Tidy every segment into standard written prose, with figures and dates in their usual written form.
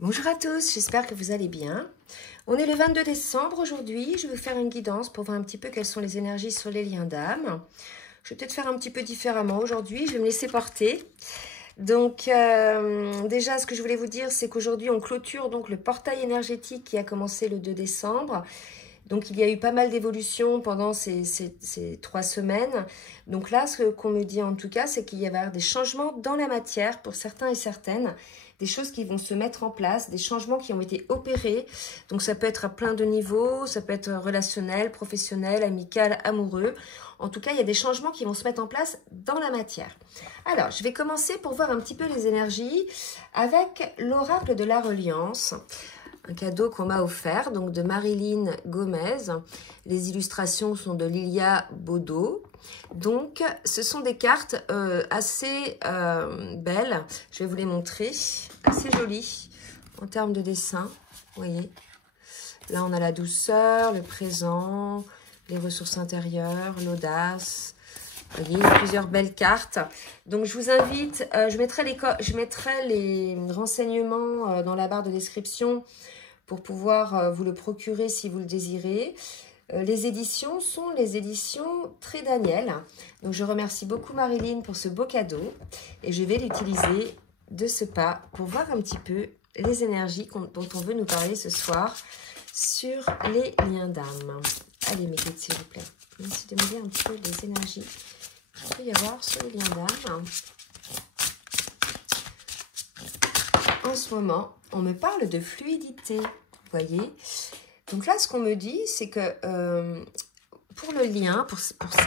Bonjour à tous, j'espère que vous allez bien. On est le 22 décembre aujourd'hui. Je vais vous faire une guidance pour voir un petit peu quelles sont les énergies sur les liens d'âme. Je vais peut-être faire un petit peu différemment aujourd'hui. Je vais me laisser porter. Donc, déjà, ce que je voulais vous dire, c'est qu'aujourd'hui, on clôture donc le portail énergétique qui a commencé le 2 décembre. Donc, il y a eu pas mal d'évolutions pendant ces 3 semaines. Donc là, ce qu'on me dit en tout cas, c'est qu'il y avoir des changements dans la matière pour certains et certaines. Des choses qui vont se mettre en place, des changements qui ont été opérés. Donc ça peut être à plein de niveaux, ça peut être relationnel, professionnel, amical, amoureux. En tout cas, il y a des changements qui vont se mettre en place dans la matière. Alors, je vais commencer pour voir un petit peu les énergies avec l'oracle de la reliance. Un cadeau qu'on m'a offert, donc de Marilyn Gomez. Les illustrations sont de Lilia Baudot. Donc, ce sont des cartes assez belles. Je vais vous les montrer. Assez jolies en termes de dessin. Vous voyez. Là, on a la douceur, le présent, les ressources intérieures, l'audace. Vous voyez, il y a plusieurs belles cartes. Donc, je vous invite, je mettrai les renseignements dans la barre de description pour pouvoir vous le procurer si vous le désirez. Les éditions sont les éditions Très Daniel. Donc, je remercie beaucoup Marilyn pour ce beau cadeau. Et je vais l'utiliser de ce pas pour voir un petit peu les énergies dont on veut nous parler ce soir sur les liens d'âme. Allez, mes guides, s'il vous plaît. Merci de me dire un petit peu les énergies qu'il peut y avoir sur les liens d'âme. En ce moment, on me parle de fluidité, vous voyez. Donc là, ce qu'on me dit, c'est que pour le lien, pour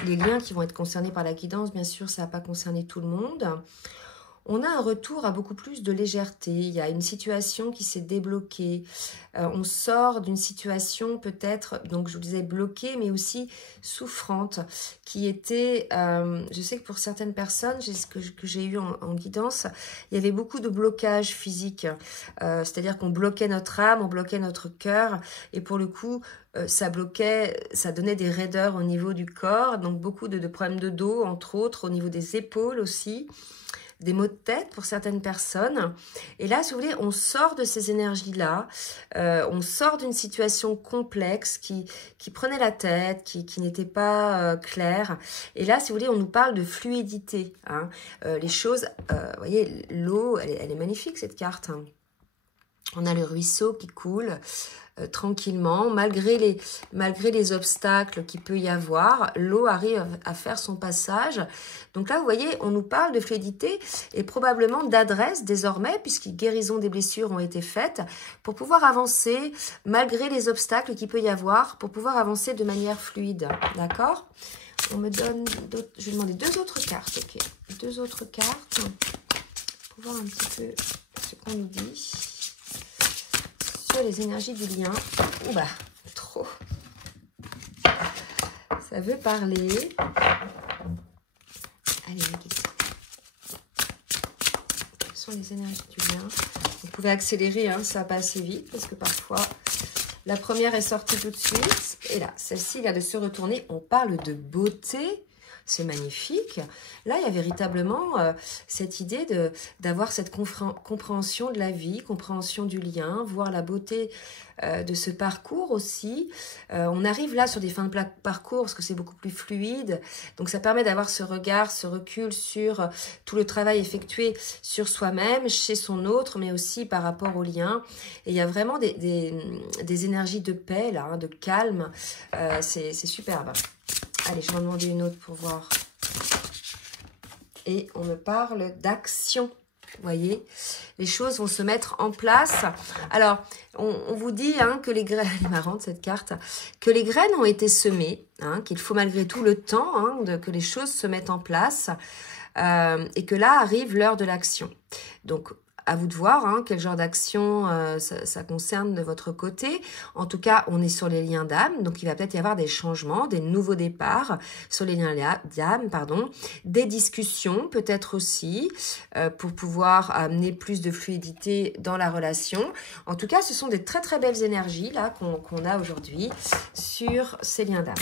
les liens qui vont être concernés par la guidance, bien sûr, ça ne va pas concerner tout le monde. On a un retour à beaucoup plus de légèreté. Il y a une situation qui s'est débloquée. On sort d'une situation peut-être, donc je vous disais bloquée, mais aussi souffrante, qui était, je sais que pour certaines personnes, que j'ai eu en guidance, il y avait beaucoup de blocages physiques. C'est-à-dire qu'on bloquait notre âme, on bloquait notre cœur, et pour le coup, ça bloquait, ça donnait des raideurs au niveau du corps, donc beaucoup de problèmes de dos, entre autres, au niveau des épaules aussi. Des maux de tête pour certaines personnes. Et là, si vous voulez, on sort de ces énergies-là, on sort d'une situation complexe qui prenait la tête, qui n'était pas claire. Et là, si vous voulez, on nous parle de fluidité. Hein. Les choses, vous voyez, l'eau, elle est magnifique, cette carte. Hein. On a le ruisseau qui coule tranquillement, malgré les obstacles qu'il peut y avoir, l'eau arrive à faire son passage. Donc là, vous voyez, on nous parle de fluidité et probablement d'adresse désormais, puisque guérison des blessures ont été faites, pour pouvoir avancer, malgré les obstacles qu'il peut y avoir, pour pouvoir avancer de manière fluide. D'accord ? On me donne d'autres. Je vais demander deux autres cartes, ok. Deux autres cartes, pour voir un petit peu ce qu'on nous dit. Les énergies du lien. Ouh trop. Ça veut parler. Allez, les guides. Quelles sont les énergies du lien? Vous pouvez accélérer, hein, ça va pas assez vite, parce que parfois, la première est sortie tout de suite. Et là, celle-ci vient de se retourner. On parle de beauté. C'est magnifique. Là, il y a véritablement cette idée d'avoir cette compréhension de la vie, compréhension du lien, voir la beauté de ce parcours aussi. On arrive là sur des fins de parcours parce que c'est beaucoup plus fluide. Donc, ça permet d'avoir ce regard, ce recul sur tout le travail effectué sur soi-même, chez son autre, mais aussi par rapport au lien. Et il y a vraiment des énergies de paix, là, hein, de calme. C'est superbe. Allez, je vais en demander une autre pour voir. Et on me parle d'action. Vous voyez, les choses vont se mettre en place. Alors, on vous dit hein, que les graines, elle est marrante cette carte, que les graines ont été semées, hein, qu'il faut malgré tout le temps hein, que les choses se mettent en place et que là arrive l'heure de l'action. Donc, à vous de voir hein, quel genre d'action ça concerne de votre côté. En tout cas, on est sur les liens d'âme, donc il va peut-être y avoir des changements, des nouveaux départs sur les liens d'âme, des discussions peut-être aussi pour pouvoir amener plus de fluidité dans la relation. En tout cas, ce sont des très très belles énergies là qu'on a aujourd'hui sur ces liens d'âme.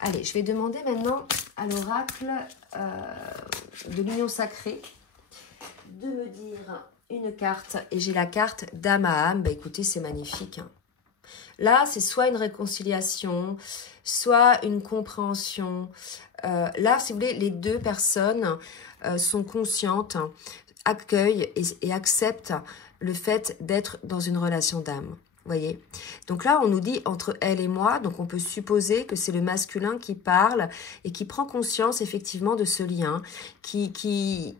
Allez, je vais demander maintenant à l'oracle de l'union sacrée de me dire une carte et j'ai la carte Dame à âme. Bah, écoutez, c'est magnifique. Hein. Là, c'est soit une réconciliation, soit une compréhension. Là, si vous voulez, les deux personnes sont conscientes, accueillent et acceptent le fait d'être dans une relation d'âme. Voyez. Donc là, on nous dit entre elle et moi, donc on peut supposer que c'est le masculin qui parle et qui prend conscience effectivement de ce lien, qui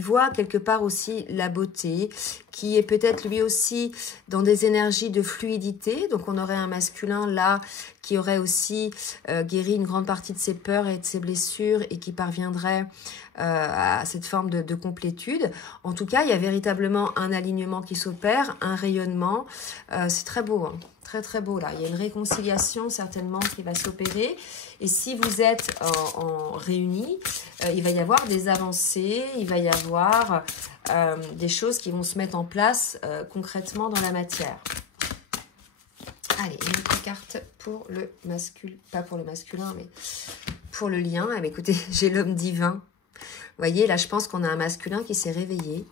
voit quelque part aussi la beauté, qui est peut-être lui aussi dans des énergies de fluidité. Donc on aurait un masculin là qui aurait aussi guéri une grande partie de ses peurs et de ses blessures et qui parviendrait à cette forme de complétude. En tout cas, il y a véritablement un alignement qui s'opère, un rayonnement. C'est très beau, hein. Très très beau là. Il y a une réconciliation certainement qui va s'opérer. Et si vous êtes en réunis, il va y avoir des avancées, il va y avoir des choses qui vont se mettre en place concrètement dans la matière. Allez, une autre carte pour le masculin, pas pour le masculin, mais pour le lien. Eh bien, écoutez, j'ai l'homme divin. Vous voyez, là, je pense qu'on a un masculin qui s'est réveillé,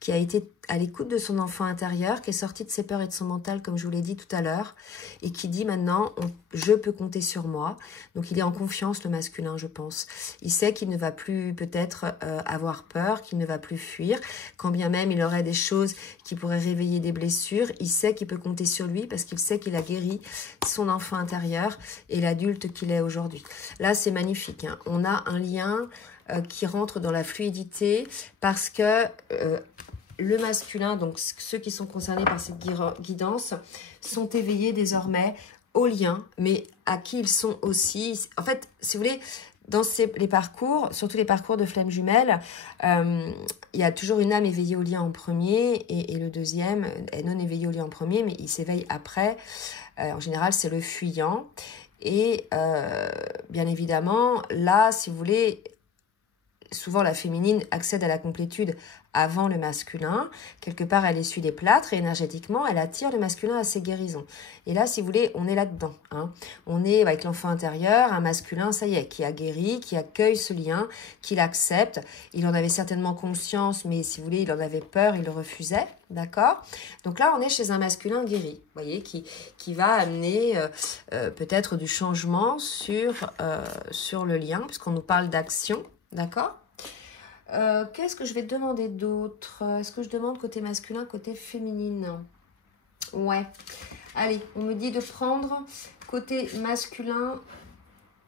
qui a été à l'écoute de son enfant intérieur, qui est sorti de ses peurs et de son mental, comme je vous l'ai dit tout à l'heure, et qui dit maintenant, je peux compter sur moi. Donc, il est en confiance, le masculin, je pense. Il sait qu'il ne va plus peut-être avoir peur, qu'il ne va plus fuir, quand bien même il aurait des choses qui pourraient réveiller des blessures. Il sait qu'il peut compter sur lui parce qu'il sait qu'il a guéri son enfant intérieur et l'adulte qu'il est aujourd'hui. Là, c'est magnifique. Hein. On a un lien qui rentre dans la fluidité parce que le masculin, donc ceux qui sont concernés par cette guidance, sont éveillés désormais au lien, mais à qui ils sont aussi. En fait, si vous voulez, dans les parcours, surtout les parcours de flammes jumelles, il y a toujours une âme éveillée au lien en premier et le deuxième est non éveillé au lien en premier, mais il s'éveille après. En général, c'est le fuyant. Et bien évidemment, là, si vous voulez, souvent la féminine accède à la complétude avant le masculin. Quelque part, elle essuie les plâtres et énergétiquement, elle attire le masculin à ses guérisons. Et là, si vous voulez, on est là-dedans. Hein. On est avec l'enfant intérieur, un masculin, ça y est, qui a guéri, qui accueille ce lien, qui l'accepte. Il en avait certainement conscience, mais si vous voulez, il en avait peur, il le refusait. D'accord? Donc là, on est chez un masculin guéri, vous voyez, qui va amener peut-être du changement sur le lien, puisqu'on nous parle d'action. D'accord? Qu'est-ce que je vais te demander d'autre? Est-ce que je demande côté masculin, côté féminine? Ouais. Allez, on me dit de prendre côté masculin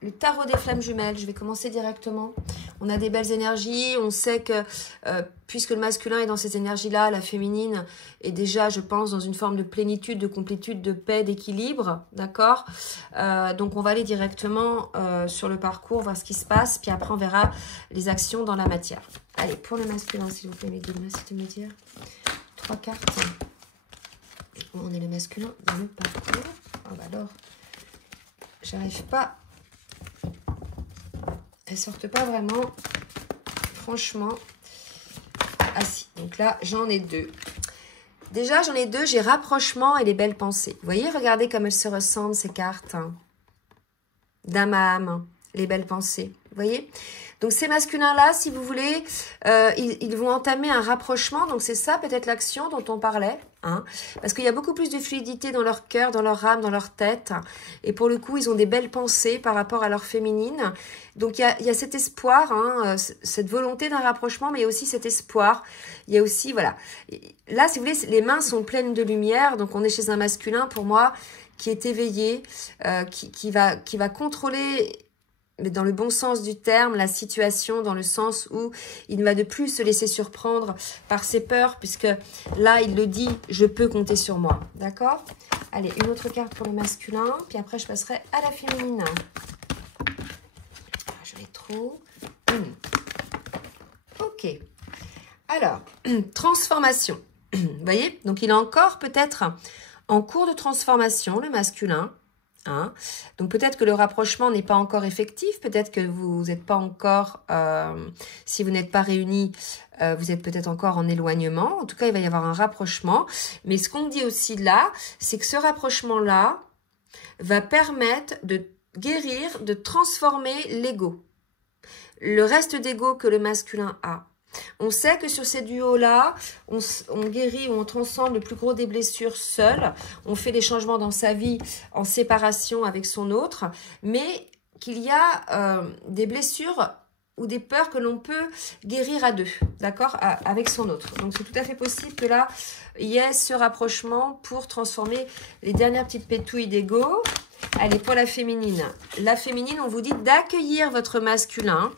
le tarot des flammes jumelles. Je vais commencer directement. On a des belles énergies. On sait que puisque le masculin est dans ces énergies-là, la féminine est déjà, je pense, dans une forme de plénitude, de complétude, de paix, d'équilibre. D'accord? Donc, on va aller directement sur le parcours, voir ce qui se passe. Puis après, on verra les actions dans la matière. Allez, pour le masculin, s'il vous plaît, mes guides, merci de me dire. 3 cartes. Où on est le masculin dans le parcours. Ah bah alors, j'arrive pas. Elles sortent pas vraiment. Franchement. Ah si, donc là, j'en ai 2. Déjà, j'en ai 2. J'ai rapprochement et les belles pensées. Vous voyez, regardez comme elles se ressemblent, ces cartes. Dame à âme, les belles pensées. Vous voyez? Donc, ces masculins-là, si vous voulez, ils vont entamer un rapprochement. Donc, c'est ça peut-être l'action dont on parlait. Hein, parce qu'il y a beaucoup plus de fluidité dans leur cœur, dans leur âme, dans leur tête. Et pour le coup, ils ont des belles pensées par rapport à leur féminine. Donc, il y a cet espoir, hein, cette volonté d'un rapprochement, mais aussi cet espoir. Il y a aussi, voilà. Là, si vous voulez, les mains sont pleines de lumière. Donc, on est chez un masculin, pour moi, qui est éveillé, qui va contrôler, mais dans le bon sens du terme, la situation, dans le sens où il ne va de plus se laisser surprendre par ses peurs, puisque là, il le dit, je peux compter sur moi. D'accord? Allez, une autre carte pour le masculin, puis après, je passerai à la féminine. Ah, j'en ai trop. Ok. Alors, transformation. Vous voyez? Donc, il est encore peut-être en cours de transformation, le masculin. Hein. Donc peut-être que le rapprochement n'est pas encore effectif, peut-être que vous n'êtes pas encore, si vous n'êtes pas réunis, vous êtes peut-être encore en éloignement. En tout cas, il va y avoir un rapprochement. Mais ce qu'on dit aussi là, c'est que ce rapprochement-là va permettre de guérir, de transformer l'ego. Le reste d'ego que le masculin a. On sait que sur ces duos-là, on guérit ou on transcende le plus gros des blessures seul. On fait des changements dans sa vie en séparation avec son autre. Mais qu'il y a des blessures ou des peurs que l'on peut guérir à deux, d'accord, avec son autre. Donc, c'est tout à fait possible que là, il y ait ce rapprochement pour transformer les dernières petites pétouilles d'ego. Allez, pour la féminine. La féminine, on vous dit d'accueillir votre masculin.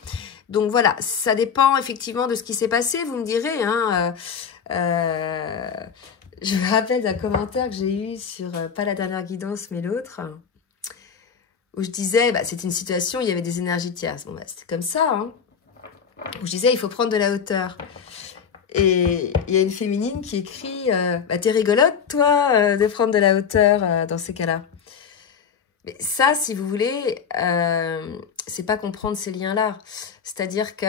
Donc, voilà, ça dépend effectivement de ce qui s'est passé. Vous me direz, hein, je me rappelle d'un commentaire que j'ai eu sur, pas la dernière guidance, mais l'autre, où je disais, bah, c'était une situation où il y avait des énergies tierces. Bon, bah, c'était comme ça, hein. Où je disais, il faut prendre de la hauteur. Et il y a une féminine qui écrit, bah, t'es rigolote, toi, de prendre de la hauteur dans ces cas-là. Mais ça, si vous voulez, c'est pas comprendre ces liens-là. C'est-à-dire que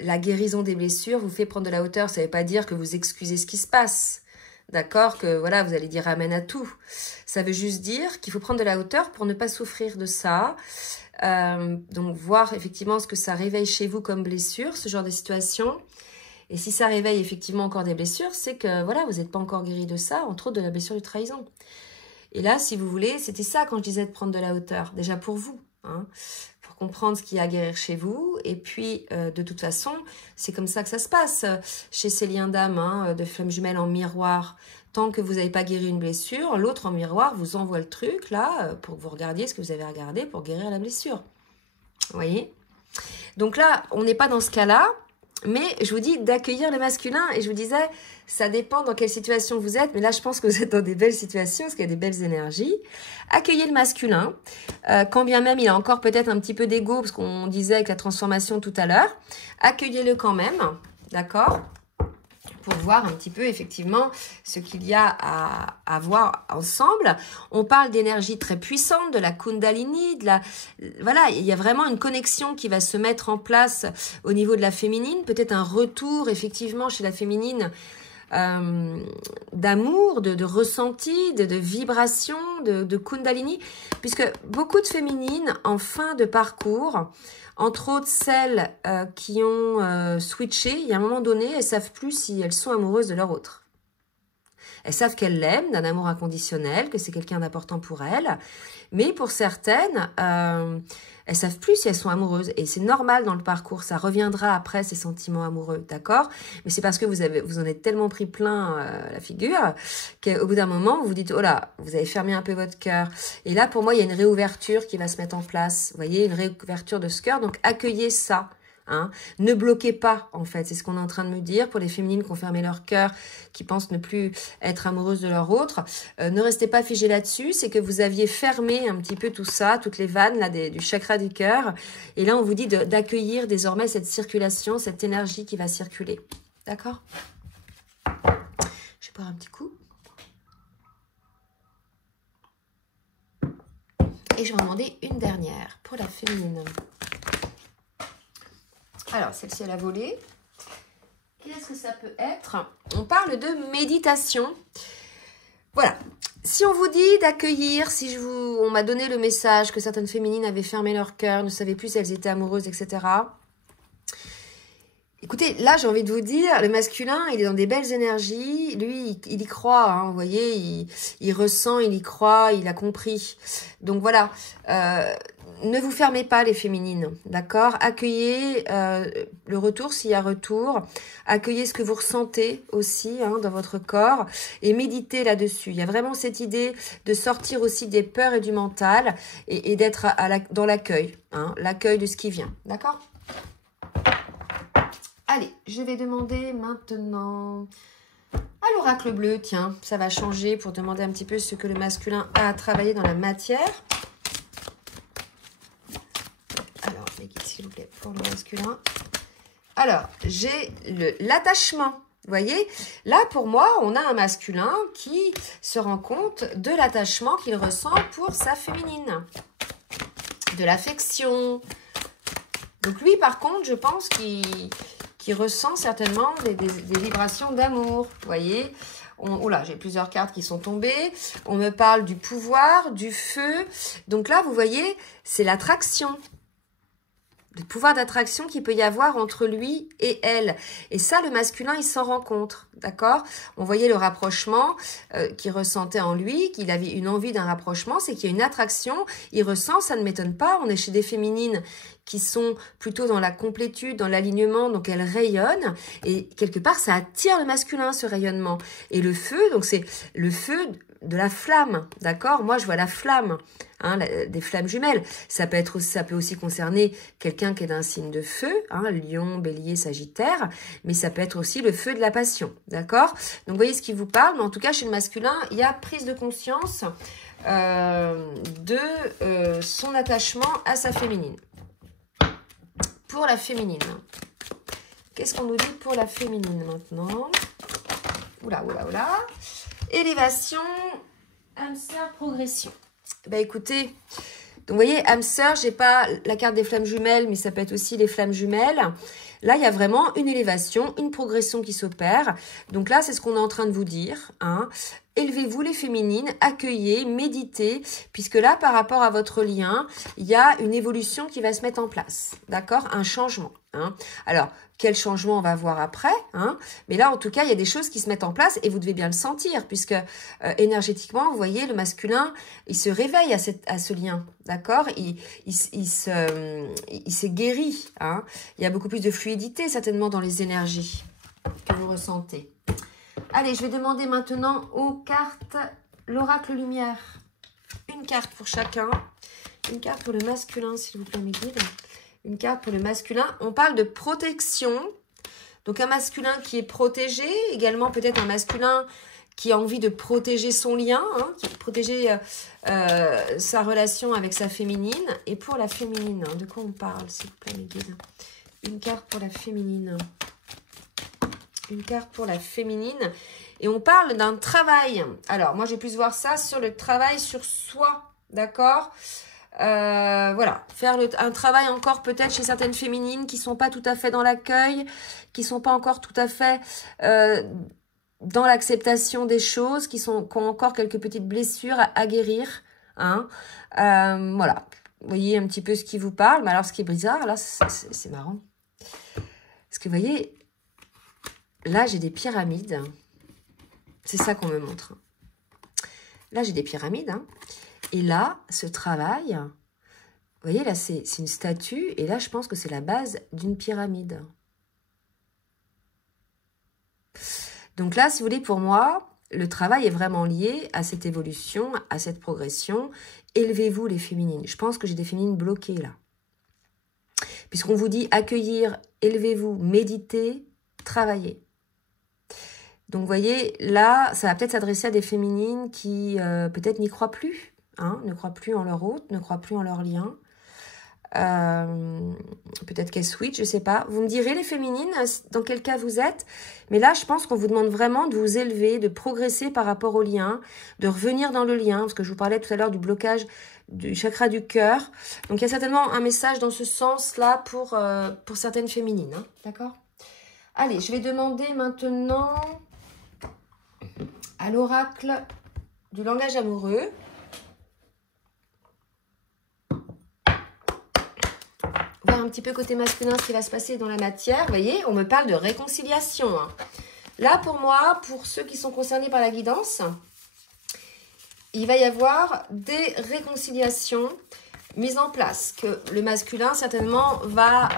la guérison des blessures vous fait prendre de la hauteur. Ça ne veut pas dire que vous excusez ce qui se passe. D'accord, que voilà, vous allez dire amen à tout. Ça veut juste dire qu'il faut prendre de la hauteur pour ne pas souffrir de ça. Donc, voir effectivement ce que ça réveille chez vous comme blessure, ce genre de situation. Et si ça réveille effectivement encore des blessures, c'est que voilà, vous n'êtes pas encore guéri de ça, entre autres de la blessure de trahison. Et là, si vous voulez, c'était ça quand je disais de prendre de la hauteur, déjà pour vous, hein, pour comprendre ce qu'il y a à guérir chez vous. Et puis, de toute façon, c'est comme ça que ça se passe chez ces liens d'âme, hein, de flammes jumelles en miroir. Tant que vous n'avez pas guéri une blessure, l'autre en miroir vous envoie le truc, là, pour que vous regardiez ce que vous avez regardé pour guérir la blessure. Vous voyez? Donc là, on n'est pas dans ce cas-là, mais je vous dis d'accueillir le masculin. Et je vous disais, ça dépend dans quelle situation vous êtes. Mais là, je pense que vous êtes dans des belles situations, parce qu'il y a des belles énergies. Accueillez le masculin, quand bien même il a encore peut-être un petit peu d'ego, parce qu'on disait avec la transformation tout à l'heure. Accueillez-le quand même, d'accord ? Pour voir un petit peu effectivement ce qu'il y a à voir ensemble. On parle d'énergie très puissante, de la Kundalini, voilà, il y a vraiment une connexion qui va se mettre en place au niveau de la féminine, peut-être un retour effectivement chez la féminine d'amour, de ressenti, de vibration, de Kundalini, puisque beaucoup de féminines en fin de parcours, entre autres celles qui ont switché, il y a un moment donné, elles ne savent plus si elles sont amoureuses de leur autre. Elles savent qu'elles l'aiment, d'un amour inconditionnel, que c'est quelqu'un d'important pour elles, mais pour certaines, elles savent plus si elles sont amoureuses. Et c'est normal dans le parcours, ça reviendra après ces sentiments amoureux, d'accord? Mais c'est parce que vous en êtes tellement pris plein la figure qu'au bout d'un moment, vous vous dites, oh là, vous avez fermé un peu votre cœur. Et là, pour moi, il y a une réouverture qui va se mettre en place. Vous voyez, une réouverture de ce cœur. Donc, accueillez ça. Hein. Ne bloquez pas, en fait, c'est ce qu'on est en train de me dire pour les féminines qui ont fermé leur cœur, qui pensent ne plus être amoureuses de leur autre. Ne restez pas figées là-dessus, c'est que vous aviez fermé un petit peu tout ça, toutes les vannes là, du chakra du cœur. Et là, on vous dit d'accueillir désormais cette circulation, cette énergie qui va circuler. D'accord? Je vais boire un petit coup. Et je vais en demander une dernière pour la féminine. Alors, celle-ci, elle a volé. Qu'est-ce que ça peut être? On parle de méditation. Voilà. Si on vous dit d'accueillir, on m'a donné le message que certaines féminines avaient fermé leur cœur, ne savaient plus si elles étaient amoureuses, etc. Écoutez, là, j'ai envie de vous dire, le masculin, il est dans des belles énergies. Lui, il y croit, hein, vous voyez, il ressent, il y croit, il a compris. Donc, voilà. Ne vous fermez pas les féminines, d'accord? Accueillez le retour s'il y a retour. Accueillez ce que vous ressentez aussi hein, dans votre corps et méditez là-dessus. Il y a vraiment cette idée de sortir aussi des peurs et du mental et d'être dans l'accueil, hein, l'accueil de ce qui vient, d'accord? Allez, je vais demander maintenant à l'oracle bleu. Tiens, ça va changer pour demander un petit peu ce que le masculin a à travailler dans la matière. S'il vous plaît, pour le masculin. Alors, j'ai l'attachement. Vous voyez, là, pour moi, on a un masculin qui se rend compte de l'attachement qu'il ressent pour sa féminine. De l'affection. Donc, lui, par contre, je pense qu'il ressent certainement des vibrations d'amour. Vous voyez, oula, j'ai plusieurs cartes qui sont tombées. On me parle du pouvoir, du feu. Donc là, vous voyez, c'est l'attraction. le pouvoir d'attraction qu'il peut y avoir entre lui et elle. Et ça, le masculin, il s'en rend compte, d'accord? On voyait le rapprochement qu'il ressentait en lui, qu'il avait une envie d'un rapprochement, c'est qu'il y a une attraction, il ressent, ça ne m'étonne pas, on est chez des féminines qui sont plutôt dans la complétude, dans l'alignement, donc elles rayonnent, et quelque part, ça attire le masculin, ce rayonnement. Et le feu, donc c'est le feu de la flamme, d'accord? Moi, je vois la flamme, hein, des flammes jumelles. Ça peut aussi concerner quelqu'un qui est d'un signe de feu, hein, Lion, Bélier, Sagittaire, mais ça peut être aussi le feu de la passion, d'accord? Donc, vous voyez ce qui vous parle, mais en tout cas, chez le masculin, il y a prise de conscience de son attachement à sa féminine. Pour la féminine, qu'est-ce qu'on nous dit pour la féminine maintenant? Oula, oula, oula. Élévation, âme sœur, progression. Bah écoutez, donc vous voyez, âme sœur, j'ai pas la carte des flammes jumelles, mais ça peut être aussi les flammes jumelles. Là, il y a vraiment une élévation, une progression qui s'opère. Donc là, c'est ce qu'on est en train de vous dire, hein. Élevez-vous les féminines, accueillez, méditez, puisque là, par rapport à votre lien, il y a une évolution qui va se mettre en place, d'accord? Un changement, hein. Alors, quel changement on va voir après, hein? Mais là, en tout cas, il y a des choses qui se mettent en place et vous devez bien le sentir, puisque énergétiquement, vous voyez, le masculin, il se réveille à ce lien, d'accord? Il s'est guéri, hein? Il y a beaucoup plus de fluidité, certainement, dans les énergies que vous ressentez. Allez, je vais demander maintenant aux cartes l'oracle lumière. Une carte pour chacun. Une carte pour le masculin, s'il vous plaît, mes guides. Une carte pour le masculin. On parle de protection. Donc, un masculin qui est protégé. Également, peut-être un masculin qui a envie de protéger son lien, hein, qui veut protéger sa relation avec sa féminine. Et pour la féminine, hein, de quoi on parle, s'il vous plaît, mes guides? Une carte pour la féminine. Une carte pour la féminine. Et on parle d'un travail. Alors, moi, je vais plus voir ça sur le travail sur soi. D'accord? Voilà. Faire un travail encore peut-être chez certaines féminines qui ne sont pas tout à fait dans l'accueil, qui ne sont pas encore tout à fait dans l'acceptation des choses, qui ont encore quelques petites blessures à guérir. Hein? Voilà. Vous voyez un petit peu ce qui vous parle. Mais alors, ce qui est bizarre, là, c'est marrant. Parce que, vous voyez... Là, j'ai des pyramides. C'est ça qu'on me montre. Là, j'ai des pyramides. Hein. Et là, ce travail, vous voyez, là, c'est une statue. Et là, je pense que c'est la base d'une pyramide. Donc là, si vous voulez, pour moi, le travail est vraiment lié à cette évolution, à cette progression. Élevez-vous les féminines. Je pense que j'ai des féminines bloquées là. Puisqu'on vous dit accueillir, élevez-vous, méditer, travailler. Donc, vous voyez, là, ça va peut-être s'adresser à des féminines qui, peut-être, n'y croient plus, hein, ne croient plus en leur hôte, ne croient plus en leur lien. Peut-être qu'elles switch, je ne sais pas. Vous me direz, les féminines, dans quel cas vous êtes. Mais là, je pense qu'on vous demande vraiment de vous élever, de progresser par rapport au lien, de revenir dans le lien, parce que je vous parlais tout à l'heure du blocage du chakra du cœur. Donc, il y a certainement un message dans ce sens-là pour certaines féminines, hein, d'accord? Allez, je vais demander maintenant... à l'oracle du langage amoureux. Voir un petit peu côté masculin ce qui va se passer dans la matière. Vous voyez, on me parle de réconciliation. Hein. Là, pour moi, pour ceux qui sont concernés par la guidance, il va y avoir des réconciliations mises en place que le masculin, certainement, va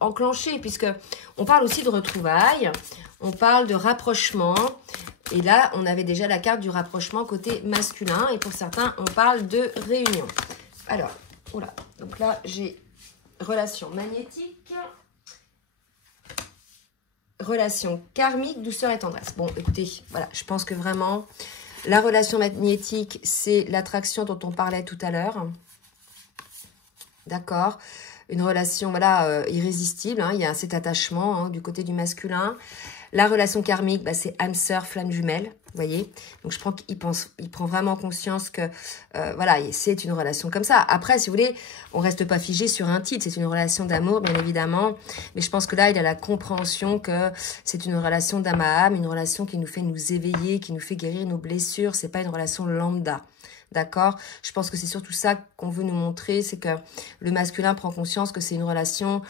enclencher, puisque on parle aussi de retrouvailles, on parle de rapprochement. Et là, on avait déjà la carte du rapprochement côté masculin. Et pour certains, on parle de réunion. Alors, oula. Donc là, j'ai relation magnétique, relation karmique, douceur et tendresse. Bon, écoutez, voilà, je pense que vraiment, la relation magnétique, c'est l'attraction dont on parlait tout à l'heure. D'accord? Une relation, voilà, irrésistible. Hein, il y a cet attachement hein, du côté du masculin. La relation karmique, bah, c'est âme sœur, flamme jumelle, vous voyez. Donc, je prends qu'il prend vraiment conscience que, voilà, c'est une relation comme ça. Après, si vous voulez, on reste pas figé sur un titre. C'est une relation d'amour, bien évidemment. Mais je pense que là, il a la compréhension que c'est une relation d'âme à âme, une relation qui nous fait nous éveiller, qui nous fait guérir nos blessures. C'est pas une relation lambda. D'accord? Je pense que c'est surtout ça qu'on veut nous montrer, c'est que le masculin prend conscience que c'est une relation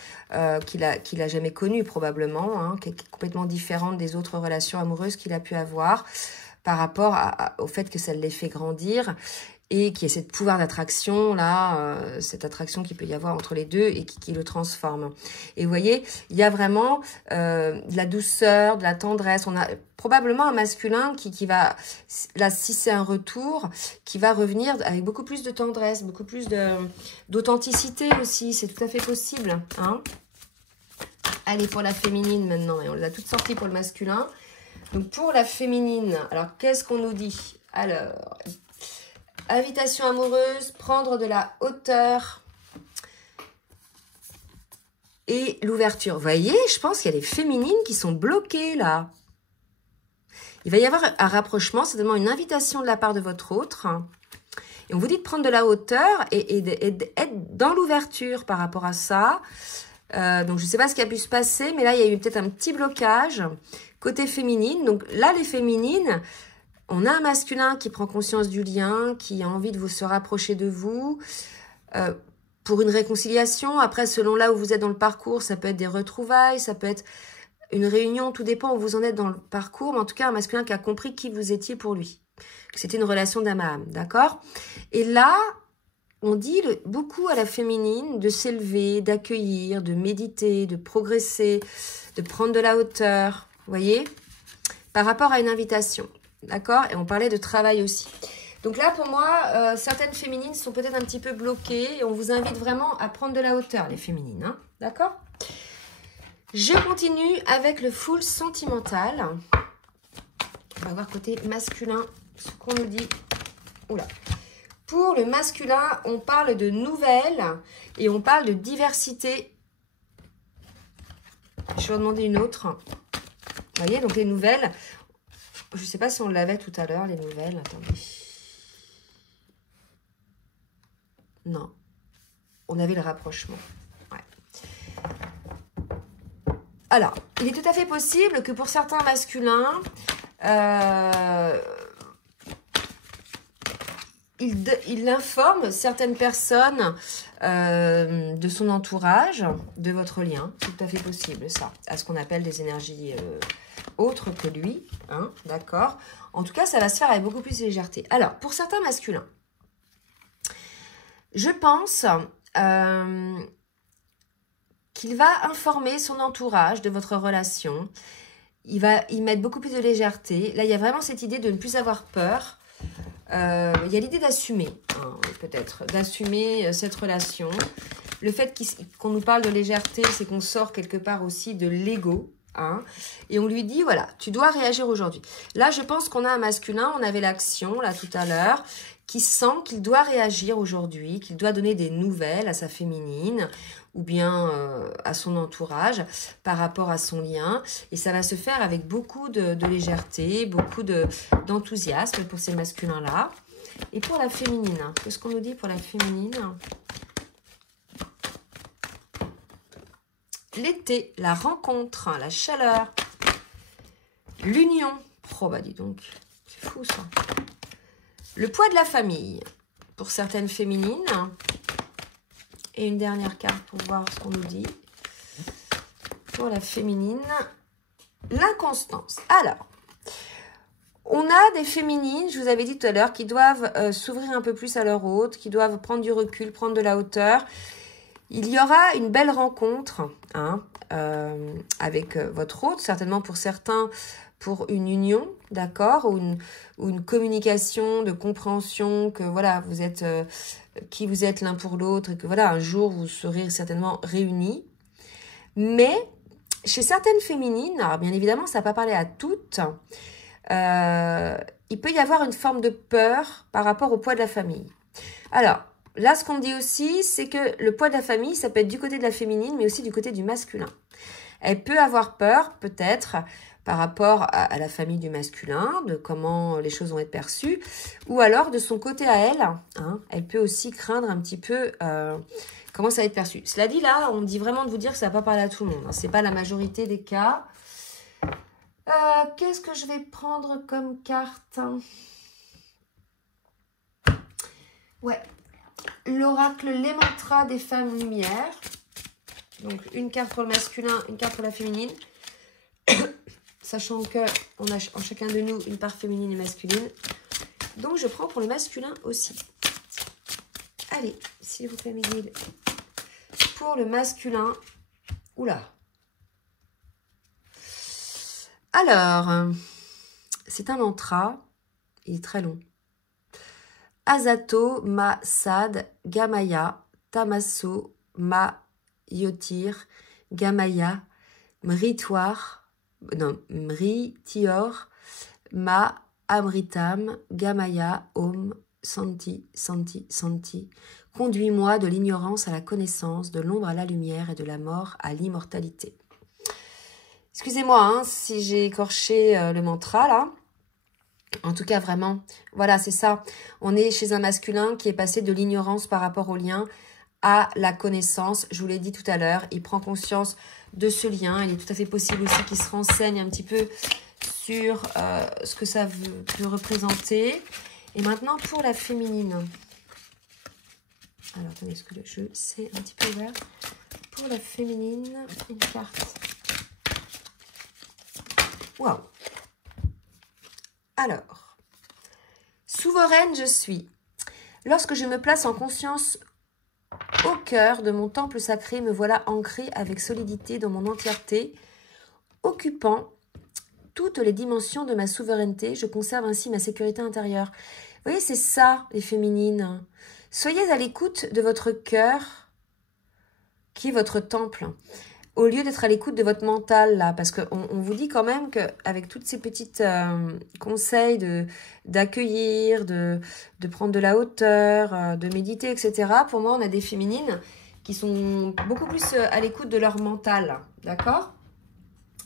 qu'il a jamais connue probablement, hein, qui est complètement différente des autres relations amoureuses qu'il a pu avoir par rapport au fait que ça l'ait fait grandir et qu'il y ait cette pouvoir d'attraction là, cette attraction qu'il peut y avoir entre les deux et qui le transforme. Et vous voyez, il y a vraiment de la douceur, de la tendresse. On a probablement un masculin qui va, là si c'est un retour, qui va revenir avec beaucoup plus de tendresse, beaucoup plus d'authenticité aussi. C'est tout à fait possible, hein. Allez, pour la féminine maintenant, et on les a toutes sorties pour le masculin. Donc pour la féminine, alors qu'est-ce qu'on nous dit? Alors, invitation amoureuse, prendre de la hauteur et l'ouverture. Vous voyez, je pense qu'il y a des féminines qui sont bloquées là. Il va y avoir un rapprochement, certainement une invitation de la part de votre autre. Et on vous dit de prendre de la hauteur et d'être dans l'ouverture par rapport à ça. Donc je ne sais pas ce qui a pu se passer, mais là il y a eu peut-être un petit blocage côté féminine. Donc là les féminines, on a un masculin qui prend conscience du lien, qui a envie de se rapprocher de vous pour une réconciliation. Après, selon là où vous êtes dans le parcours, ça peut être des retrouvailles, ça peut être une réunion, tout dépend où vous en êtes dans le parcours. Mais en tout cas, un masculin qui a compris qui vous étiez pour lui. Que c'était une relation d'âme à âme, d'accord? Et là, on dit beaucoup à la féminine de s'élever, d'accueillir, de méditer, de progresser, de prendre de la hauteur, vous voyez? Par rapport à une invitation. D'accord? Et on parlait de travail aussi. Donc là, pour moi, certaines féminines sont peut-être un petit peu bloquées. Et on vous invite vraiment à prendre de la hauteur, les féminines. Hein? D'accord? Je continue avec le full sentimental. On va voir côté masculin ce qu'on nous dit. Oula. Pour le masculin, on parle de nouvelles et on parle de diversité. Je vais en demander une autre. Vous voyez, donc les nouvelles... Je ne sais pas si on l'avait tout à l'heure, les nouvelles. Attendez. Non. On avait le rapprochement. Ouais. Alors, il est tout à fait possible que pour certains masculins, il informe certaines personnes de son entourage, de votre lien. C'est tout à fait possible, ça. À ce qu'on appelle des énergies... autre que lui, hein, d'accord? En tout cas, ça va se faire avec beaucoup plus de légèreté. Alors, pour certains masculins, je pense qu'il va informer son entourage de votre relation. Il va y mettre beaucoup plus de légèreté. Là, il y a vraiment cette idée de ne plus avoir peur. Il y a l'idée d'assumer, hein, peut-être, d'assumer cette relation. Le fait qu'on nous parle de légèreté, c'est qu'on sort quelque part aussi de l'ego. Hein, et on lui dit, voilà, tu dois réagir aujourd'hui. Là, je pense qu'on a un masculin, on avait l'action, là, tout à l'heure, qui sent qu'il doit réagir aujourd'hui, qu'il doit donner des nouvelles à sa féminine ou bien à son entourage par rapport à son lien. Et ça va se faire avec beaucoup de légèreté, beaucoup d'enthousiasme pour ces masculins-là. Et pour la féminine, qu'est-ce qu'on nous dit pour la féminine ? L'été, la rencontre, la chaleur, l'union. Oh bah dis donc, c'est fou ça. Le poids de la famille pour certaines féminines. Et une dernière carte pour voir ce qu'on nous dit. Pour la féminine, l'inconstance. Alors, on a des féminines, je vous avais dit tout à l'heure, qui doivent s'ouvrir un peu plus à leur hôte, qui doivent prendre du recul, prendre de la hauteur. Il y aura une belle rencontre hein, avec votre hôte, certainement pour certains, pour une union, d'accord, ou une communication de compréhension, que voilà, vous êtes qui vous êtes l'un pour l'autre, et que voilà, un jour vous serez certainement réunis. Mais chez certaines féminines, alors bien évidemment, ça ne va pas parler à toutes, il peut y avoir une forme de peur par rapport au poids de la famille. Alors, là, ce qu'on dit aussi, c'est que le poids de la famille, ça peut être du côté de la féminine, mais aussi du côté du masculin. Elle peut avoir peur, peut-être, par rapport à la famille du masculin, de comment les choses vont être perçues, ou alors de son côté à elle, hein, elle peut aussi craindre un petit peu comment ça va être perçu. Cela dit, là, on dit vraiment de vous dire que ça ne va pas parler à tout le monde. Hein, ce n'est pas la majorité des cas. Qu'est-ce que je vais prendre comme carte ? Ouais. L'oracle Les Mantras des femmes lumière. Donc, une carte pour le masculin, une carte pour la féminine. Sachant qu'on a en chacun de nous une part féminine et masculine. Donc, je prends pour le masculin aussi. Allez, s'il vous plaît, mes guides. Pour le masculin. Oula. Alors, c'est un mantra. Il est très long. Asato ma sad gamaya tamaso ma yotir gamaya mritior ma amritam gamaya om santi santi santi. Conduis-moi de l'ignorance à la connaissance, de l'ombre à la lumière et de la mort à l'immortalité. Excusez-moi hein, si j'ai écorché le mantra là. En tout cas, vraiment, voilà, c'est ça. On est chez un masculin qui est passé de l'ignorance par rapport au lien à la connaissance. Je vous l'ai dit tout à l'heure, il prend conscience de ce lien. Il est tout à fait possible aussi qu'il se renseigne un petit peu sur ce que ça peut représenter. Et maintenant, pour la féminine. Alors, attendez, est-ce que le jeu c'est un petit peu ouvert? Pour la féminine, une carte. Waouh! Alors, souveraine je suis. Lorsque je me place en conscience au cœur de mon temple sacré, me voilà ancrée avec solidité dans mon entièreté, occupant toutes les dimensions de ma souveraineté. Je conserve ainsi ma sécurité intérieure. Vous voyez, c'est ça, les féminines. Soyez à l'écoute de votre cœur, qui est votre temple. Au lieu d'être à l'écoute de votre mental, là, parce qu'on vous dit quand même qu'avec toutes ces petites conseils d'accueillir, de prendre de la hauteur, de méditer, etc., pour moi, on a des féminines qui sont beaucoup plus à l'écoute de leur mental, d'accord?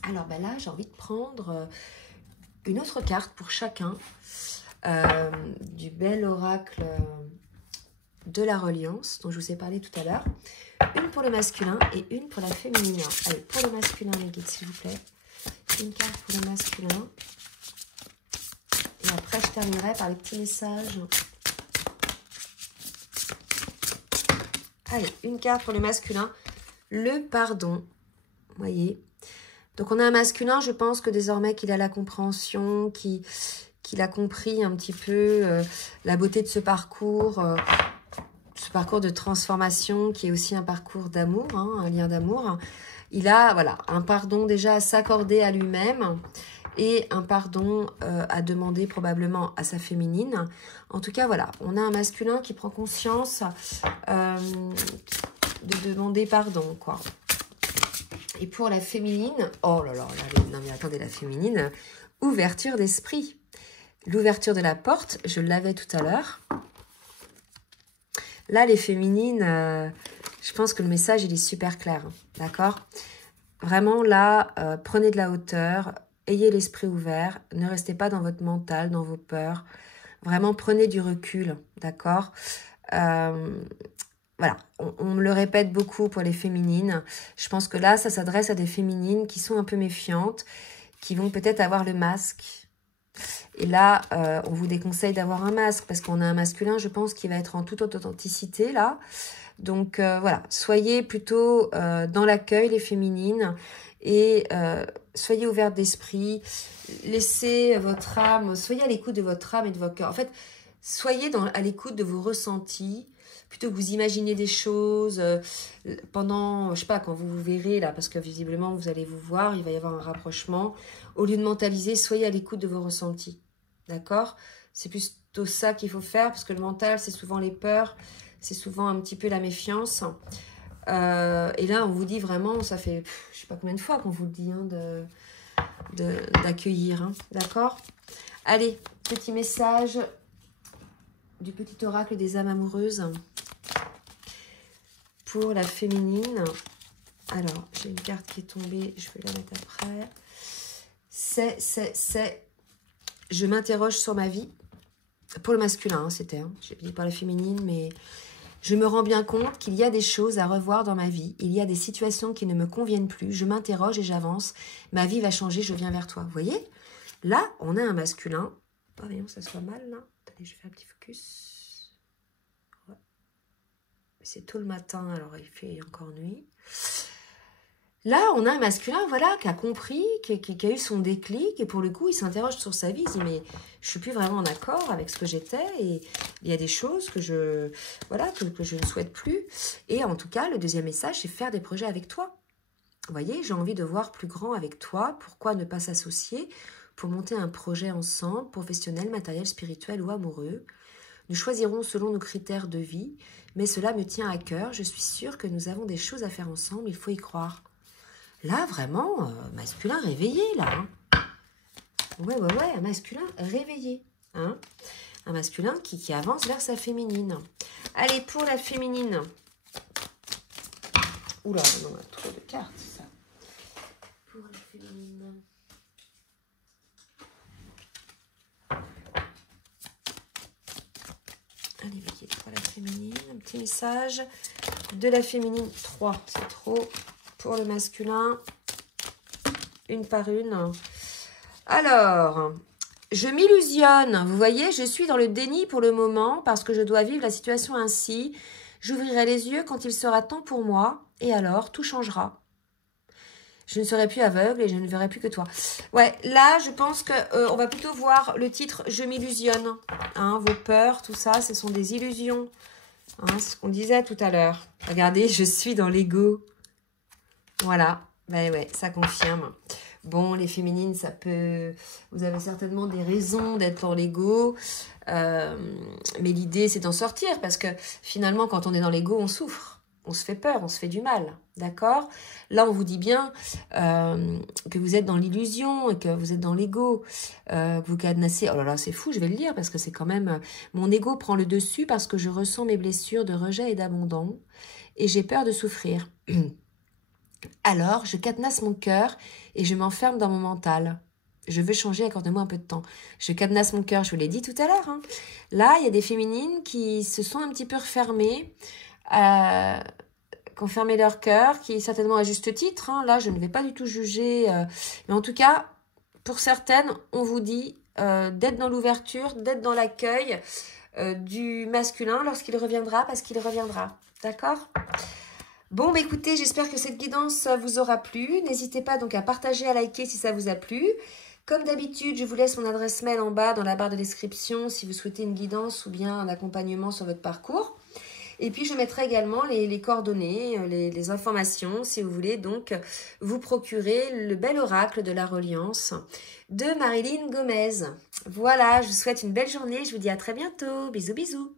Alors, ben là, j'ai envie de prendre une autre carte pour chacun du bel oracle de la reliance, dont je vous ai parlé tout à l'heure. Une pour le masculin et une pour la féminine. Allez, pour le masculin, les guides, s'il vous plaît. Une carte pour le masculin. Et après, je terminerai par les petits messages. Allez, une carte pour le masculin. Le pardon. Vous voyez. Donc, on a un masculin, je pense que désormais qu'il a la compréhension, qu'il a compris un petit peu la beauté de ce parcours de transformation qui est aussi un parcours d'amour, hein, un lien d'amour. Il a voilà, un pardon déjà à s'accorder à lui-même et un pardon à demander probablement à sa féminine. En tout cas, voilà, on a un masculin qui prend conscience de demander pardon, quoi. Et pour la féminine, oh là là, non mais attendez, la féminine, ouverture d'esprit. L'ouverture de la porte, je l'avais tout à l'heure. Là, les féminines, je pense que le message, il est super clair. D'accord? Vraiment, là, prenez de la hauteur, ayez l'esprit ouvert, ne restez pas dans votre mental, dans vos peurs. Vraiment, prenez du recul. D'accord? Voilà, on me le répète beaucoup pour les féminines. Je pense que là, ça s'adresse à des féminines qui sont un peu méfiantes, qui vont peut-être avoir le masque. Et là, on vous déconseille d'avoir un masque parce qu'on a un masculin, je pense, qui va être en toute authenticité, là. Donc, voilà, soyez plutôt dans l'accueil, les féminines, et soyez ouvertes d'esprit. Laissez votre âme, soyez à l'écoute de votre âme et de votre cœur. En fait, soyez à l'écoute de vos ressentis, plutôt que vous imaginez des choses pendant, je sais pas, quand vous vous verrez, là, parce que visiblement, vous allez vous voir, il va y avoir un rapprochement. Au lieu de mentaliser, soyez à l'écoute de vos ressentis. D'accord? C'est plutôt ça qu'il faut faire, parce que le mental, c'est souvent les peurs, c'est souvent un petit peu la méfiance. Et là, on vous dit vraiment, ça fait, je sais pas combien de fois qu'on vous le dit, hein, d'accueillir. Hein, d'accord? Allez, petit message du petit oracle des âmes amoureuses pour la féminine. Alors, j'ai une carte qui est tombée, je vais la mettre après. Je m'interroge sur ma vie. Pour le masculin, hein, c'était. Hein, j'ai dit par la féminine, mais je me rends bien compte qu'il y a des choses à revoir dans ma vie. Il y a des situations qui ne me conviennent plus. Je m'interroge et j'avance. Ma vie va changer, je viens vers toi. Vous voyez? Là, on a un masculin. Oh, voyons, ça soit mal, là. Attendez, je fais un petit focus. C'est tôt le matin, alors il fait encore nuit. Là, on a un masculin, voilà, qui a compris, qui a eu son déclic, et pour le coup, il s'interroge sur sa vie. Il se dit, mais je suis plus vraiment en accord avec ce que j'étais, et il y a des choses que je, voilà, que je ne souhaite plus. Et en tout cas, le deuxième message, c'est faire des projets avec toi. Vous voyez, j'ai envie de voir plus grand avec toi. Pourquoi ne pas s'associer pour monter un projet ensemble, professionnel, matériel, spirituel ou amoureux? Nous choisirons selon nos critères de vie, mais cela me tient à cœur. Je suis sûre que nous avons des choses à faire ensemble, il faut y croire. Là, vraiment, masculin réveillé, là. Hein. Ouais, un masculin réveillé. Hein. Un masculin qui avance vers sa féminine. Allez, pour la féminine. Oula, non, trop de cartes, ça. Pour la féminine. Allez, voyez, pour la féminine. Un petit message de la féminine. 3, c'est trop. Pour le masculin, une par une. Alors, je m'illusionne. Vous voyez, je suis dans le déni pour le moment parce que je dois vivre la situation ainsi. J'ouvrirai les yeux quand il sera temps pour moi et alors tout changera. Je ne serai plus aveugle et je ne verrai plus que toi. Ouais, là, je pense que on va plutôt voir le titre « Je m'illusionne ». Hein, vos peurs, tout ça, ce sont des illusions. Hein, ce qu'on disait tout à l'heure. Regardez, je suis dans l'ego. Voilà, ben ouais, ça confirme. Bon, les féminines, ça peut... Vous avez certainement des raisons d'être dans l'ego. Mais l'idée, c'est d'en sortir. Parce que finalement, quand on est dans l'ego, on souffre. On se fait peur, on se fait du mal. D'accord? Là, on vous dit bien que vous êtes dans l'illusion et que vous êtes dans l'ego. Que vous cadenassez... Oh là là, c'est fou, je vais le lire parce que c'est quand même... Mon ego prend le dessus parce que je ressens mes blessures de rejet et d'abandon. Et j'ai peur de souffrir. Alors, je cadenasse mon cœur et je m'enferme dans mon mental. Je veux changer, accordez-moi un peu de temps. Je cadenasse mon cœur, je vous l'ai dit tout à l'heure. Hein. Là, il y a des féminines qui se sont un petit peu refermées, qui ont fermé leur cœur, qui certainement à juste titre. Hein. Là, je ne vais pas du tout juger. Mais en tout cas, pour certaines, on vous dit d'être dans l'ouverture, d'être dans l'accueil du masculin lorsqu'il reviendra, parce qu'il reviendra. D'accord ? Bon, bah écoutez, j'espère que cette guidance vous aura plu. N'hésitez pas donc à partager, à liker si ça vous a plu. Comme d'habitude, je vous laisse mon adresse mail en bas dans la barre de description si vous souhaitez une guidance ou bien un accompagnement sur votre parcours. Et puis, je mettrai également les coordonnées, les informations si vous voulez donc vous procurer le bel oracle de la reliance de Marilyn Gomez. Voilà, je vous souhaite une belle journée. Je vous dis à très bientôt. Bisous, bisous.